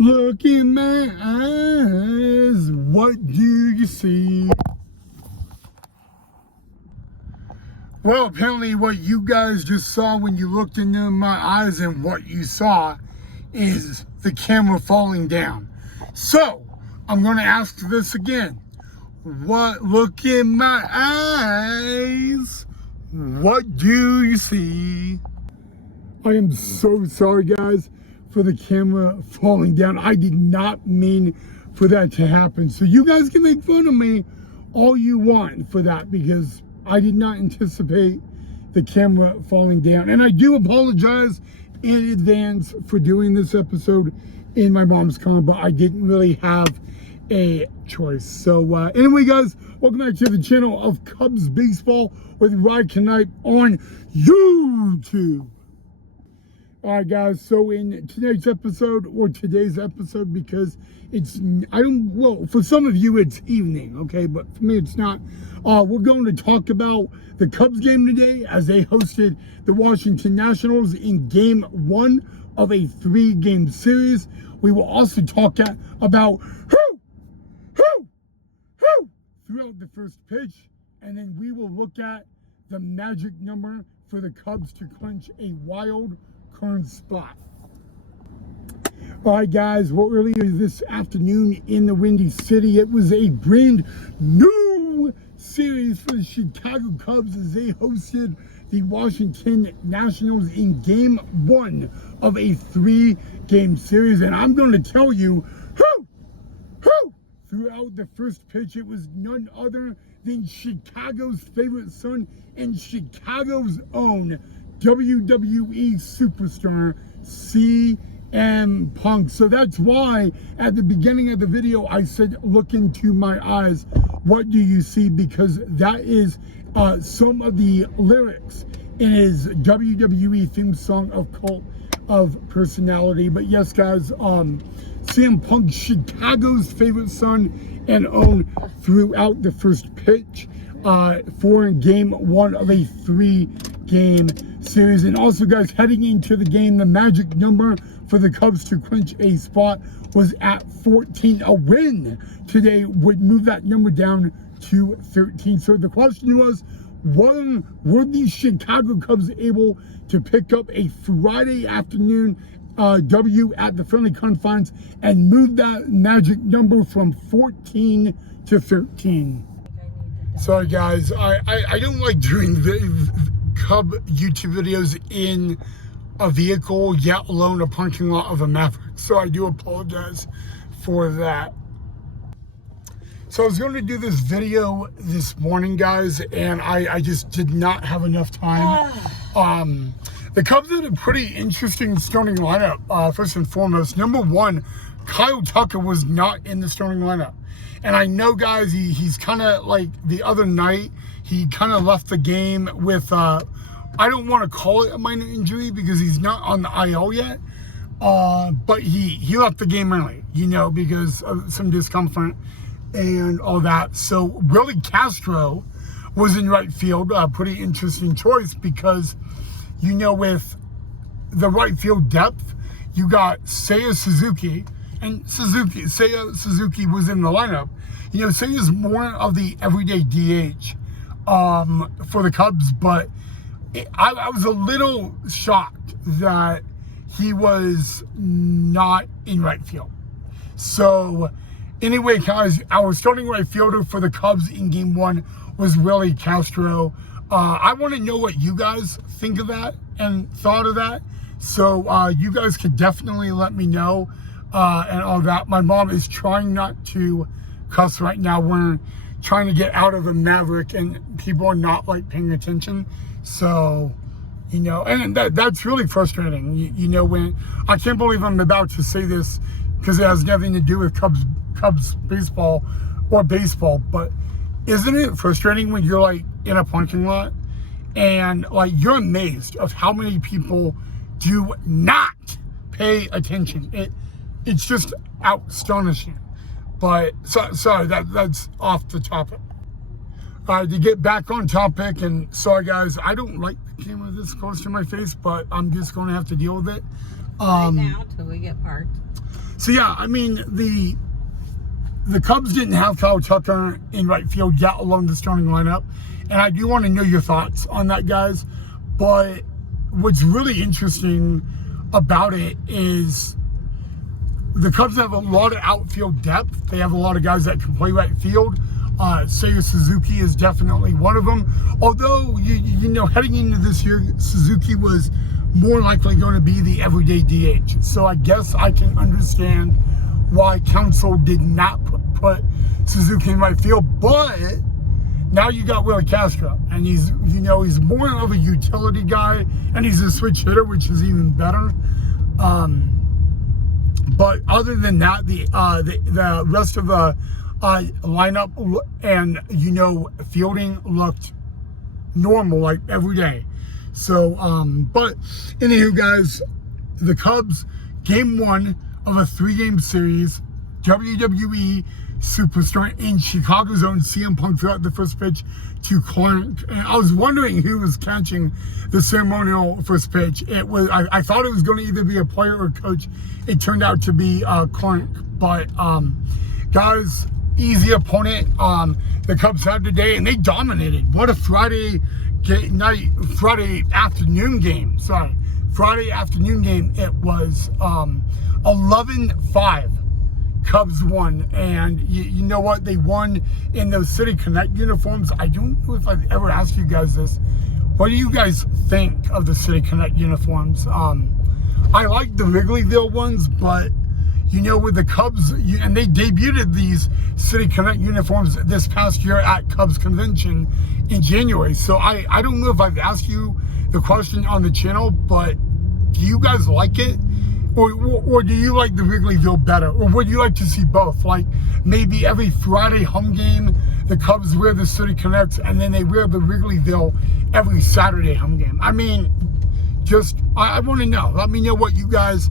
Look in my eyes, what do you see? Well, apparently what you guys just saw when you looked into my eyes and what you saw is the camera falling down. So, I'm going to ask this again. Look in my eyes, what do you see? I am so sorry, guys, for the camera falling down. I did not mean for that to happen. So you guys can make fun of me all you want for that, because I did not anticipate the camera falling down. And I do apologize in advance for doing this episode in my mom's car, but I didn't really have a choice. So anyway, guys, welcome back to the channel of Cubs Baseball with Ryan Knipe on YouTube. All right, guys, so in today's episode, because for some of you it's evening, okay, but for me it's not. We're going to talk about the Cubs game today as they hosted the Washington Nationals in game 1 of a 3-game series. We will also talk about throughout the first pitch, and then we will look at the magic number for the Cubs to clinch a wild card spot. All right, guys, well, earlier this afternoon in the Windy City, it was a brand new series for the Chicago Cubs as they hosted the Washington Nationals in game 1 of a 3-game series. And I'm going to tell you, throughout the first pitch, it was none other than Chicago's favorite son and Chicago's own WWE superstar, CM Punk. So that's why at the beginning of the video, I said, look into my eyes. What do you see? Because that is some of the lyrics in his WWE theme song of Cult of Personality. But yes, guys, CM Punk, Chicago's favorite son and own, throughout the first pitch for game 1 of a 3-game series. And also, guys, heading into the game, the magic number for the Cubs to clinch a spot was at 14. A win today would move that number down to 13. So the question was, were the Chicago Cubs able to pick up a Friday afternoon W at the friendly confines and move that magic number from 14 to 13? Sorry, guys, I don't like doing the Cub YouTube videos in a vehicle, yet alone a parking lot of a Maverick. So I do apologize for that. So I was going to do this video this morning, guys, and I just did not have enough time. The Cubs had a pretty interesting starting lineup, first and foremost. Number 1, Kyle Tucker was not in the starting lineup. And I know, guys, he's kind of like the other night, he kind of left the game with, I don't want to call it a minor injury because he's not on the IL yet. But he left the game early, because of some discomfort and all that. So Willie Castro was in right field, a pretty interesting choice because, with the right field depth, you got Seiya Suzuki, and Seiya Suzuki was in the lineup. Seiya's more of the everyday DH for the Cubs, but I was a little shocked that he was not in right field. So anyway, guys, our starting right fielder for the Cubs in game 1 was Willie Castro. I want to know what you guys think of that and thought of that. So you guys could definitely let me know and all that. My mom is trying not to cuss right now. We're trying to get out of the Maverick and people are not paying attention. So, and that's really frustrating. When I can't believe I'm about to say this because it has nothing to do with Cubs baseball or baseball, but isn't it frustrating when you're in a parking lot and you're amazed of how many people do not pay attention? It's just astonishing. But sorry, that's off the topic. To get back on topic, and sorry guys, I don't like the camera this close to my face, but I'm just going to have to deal with it. Right now, till we get parked. So yeah, I mean the Cubs didn't have Kyle Tucker in right field yet along the starting lineup, and I do want to know your thoughts on that, guys. But what's really interesting about it is the Cubs have a lot of outfield depth. They have a lot of guys that can play right field. Seiya Suzuki is definitely one of them. Although, you know, heading into this year, Suzuki was more likely going to be the everyday DH. So I guess I can understand why Council did not put Suzuki in right field. But now you got Willie Castro, and he's more of a utility guy, and he's a switch hitter, which is even better. But other than that, the rest of the lineup and fielding looked normal, like every day. So, but anywho, guys, the Cubs, game 1 of a 3-game series, WWE Superstar in Chicago's own CM Punk threw out the first pitch to Clark. And I was wondering who was catching the ceremonial first pitch. I thought it was going to either be a player or a coach. It turned out to be Clark. But guys, easy opponent the Cubs had today, and they dominated. What a Friday afternoon game. Sorry, Friday afternoon game. It was 11-5. Cubs won, and you know what? They won in those City Connect uniforms. I don't know if I've ever asked you guys this. What do you guys think of the City Connect uniforms? I like the Wrigleyville ones, but with the Cubs, and they debuted these City Connect uniforms this past year at Cubs Convention in January. So I don't know if I've asked you the question on the channel, but do you guys like it? Or do you like the Wrigleyville better? Or would you like to see both? Like maybe every Friday home game, the Cubs wear the City Connects, and then they wear the Wrigleyville every Saturday home game. I mean, I want to know. Let me know what you guys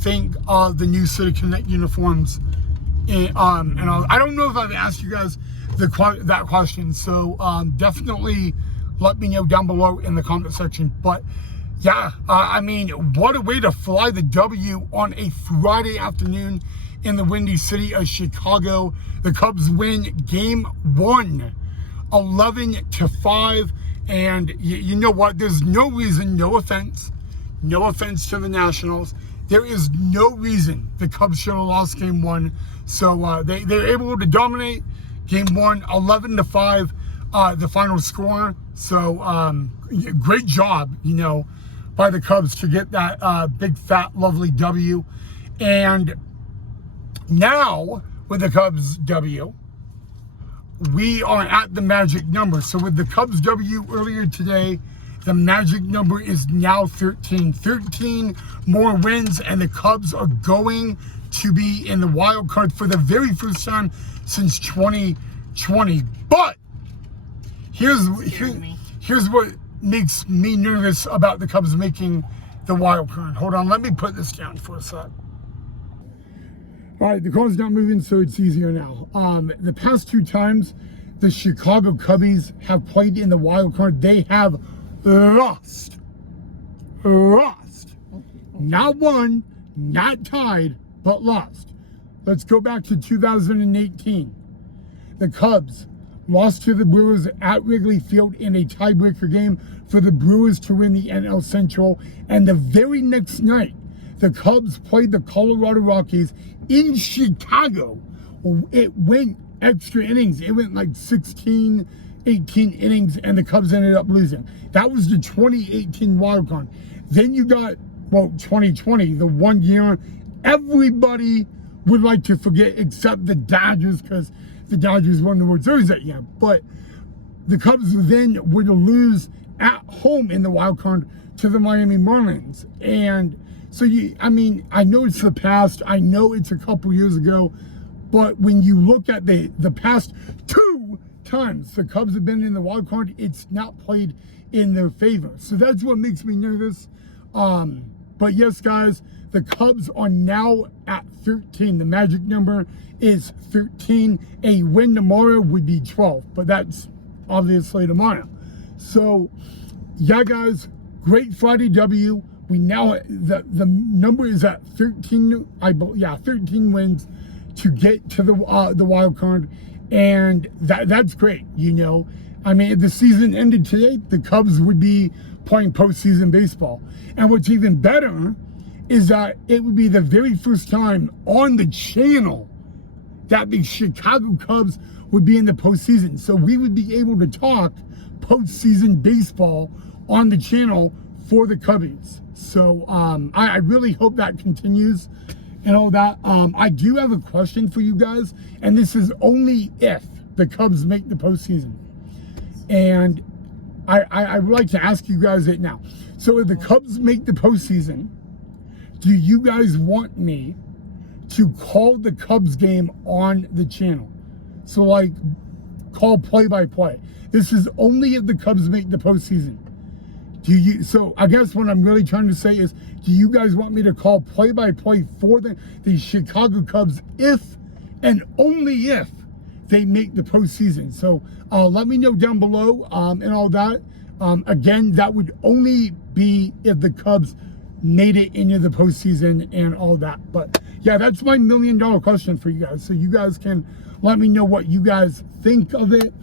think of the new City Connect uniforms. And I don't know if I've asked you guys that question. So definitely let me know down below in the comment section. But yeah, I mean, what a way to fly the W on a Friday afternoon in the Windy City of Chicago. The Cubs win game 1, 11-5. And you know what? There's no reason, no offense to the Nationals. There is no reason the Cubs should have lost game 1. So they're able to dominate game 1, 11-5, the final score. So great job, by the Cubs to get that big, fat, lovely W. And now, with the Cubs W, we are at the magic number. So with the Cubs W earlier today, the magic number is now 13. 13 more wins, and the Cubs are going to be in the wild card for the very first time since 2020. But here's what makes me nervous about the Cubs making the wild card. Hold on, let me put this down for a sec. All right, the card's not moving, so it's easier now. The past 2 times the Chicago Cubbies have played in the wild card, they have lost. Not won, not tied, but lost. Let's go back to 2018. The Cubs lost to the Brewers at Wrigley Field in a tiebreaker game for the Brewers to win the NL Central. And the very next night, the Cubs played the Colorado Rockies in Chicago. It went extra innings. It went like 16, 18 innings, and the Cubs ended up losing. That was the 2018 wild card. Then you got, 2020, the 1 year everybody would like to forget except the Dodgers, because the Dodgers won the World Series that year. But the Cubs then would lose at home in the wild card to the Miami Marlins. And so, I know it's the past. I know it's a couple years ago. But when you look at the past 2 times the Cubs have been in the wild card, it's not played in their favor. So that's what makes me nervous. But yes, guys, the Cubs are now at 13. The magic number is 13. A win tomorrow would be 12, but that's obviously tomorrow. So, yeah, guys, great Friday W. We now the number is at 13. 13 wins to get to the wild card, and that's great. You know, I mean, if the season ended today, the Cubs would be playing postseason baseball. And what's even better is that it would be the very first time on the channel that the Chicago Cubs would be in the postseason. So we would be able to talk postseason baseball on the channel for the Cubbies. So I really hope that continues and all that. I do have a question for you guys, and this is only if the Cubs make the postseason. And I would like to ask you guys it now. So if the Cubs make the postseason, do you guys want me to call the Cubs game on the channel? So like call play-by-play. This is only if the Cubs make the postseason. So I guess what I'm really trying to say is, do you guys want me to call play-by-play for the Chicago Cubs if and only if they make the postseason? So let me know down below and all that. Again, that would only be if the Cubs made it into the postseason and all that. But yeah, that's my $1 million question for you guys. So you guys can let me know what you guys think of it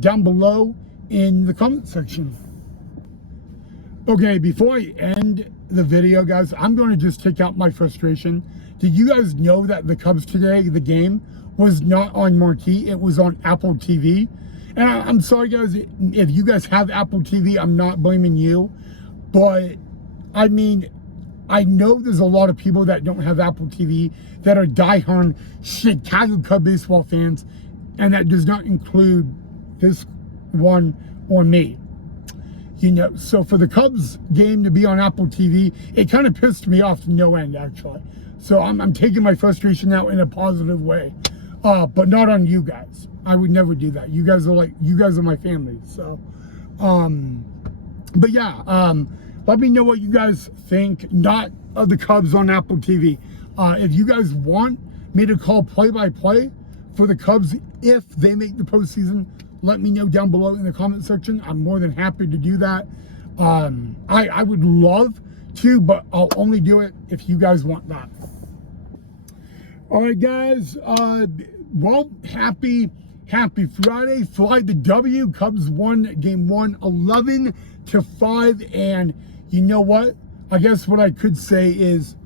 down below in the comment section. Okay, before I end the video, guys, I'm going to just take out my frustration. Did you guys know that the Cubs today, the game, was not on Marquee? It was on Apple TV. And I'm sorry, guys, if you guys have Apple TV, I'm not blaming you. But, I mean, I know there's a lot of people that don't have Apple TV that are diehard Chicago Cub baseball fans, and that does not include this one or me. You know, so for the Cubs game to be on Apple TV, it kind of pissed me off to no end, actually. So I'm taking my frustration out in a positive way, but not on you guys. I would never do that. You guys are my family. So, but yeah, let me know what you guys think, not of the Cubs on Apple TV. If you guys want me to call play-by-play for the Cubs if they make the postseason, let me know down below in the comment section. I'm more than happy to do that. I would love to, but I'll only do it if you guys want that. All right, guys. Well, happy Friday. Fly the W. Cubs won game 1, 11-5. And you know what? I guess what I could say is,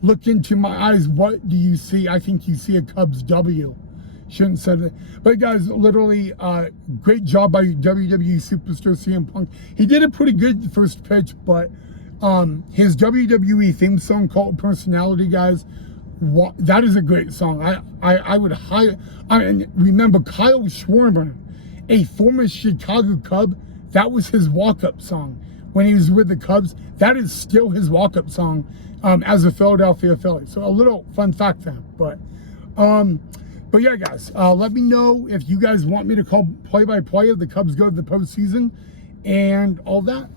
look into my eyes. What do you see? I think you see a Cubs W. Shouldn't say that. But guys, literally, great job by WWE superstar CM Punk. He did a pretty good first pitch, but his WWE theme song called Personality, guys, that is a great song. I would remember Kyle Schwarber, a former Chicago Cub, that was his walk-up song when he was with the Cubs. That is still his walk-up song as a Philadelphia Philly. So a little fun fact there. But yeah, guys, let me know if you guys want me to call play-by-play if the Cubs go to the postseason and all that.